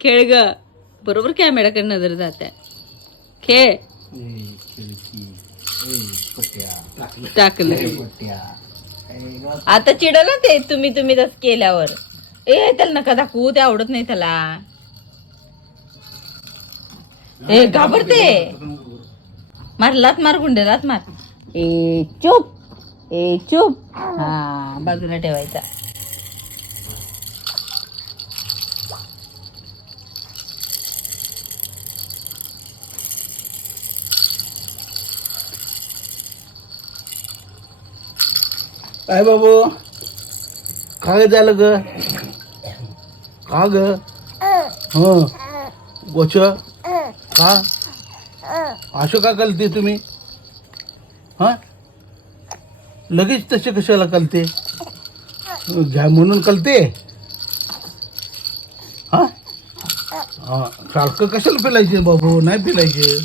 खेळ ग बरोबर कॅमेराकडे नजर जात. आहे खेळ टाकलं. आता चिडलं ते तुम्ही तुम्ही तस केल्यावर. ए त्याला नका दाखवू ते आवडत नाही त्याला. ए घाबरते. मारलात मार गुंडे लात मार. ए चुप. ए चुप. हा बाजूला ठेवायचा. काय बाबू? काय झालं ग? का ग? ह. गोच? का? असं का कलते तुम्ही? हा? लगेच तसे कशाला कलते घ्या म्हणून कलते हा? हा सारखं कशाला पिलायचे बाबू? नाही पिलायचे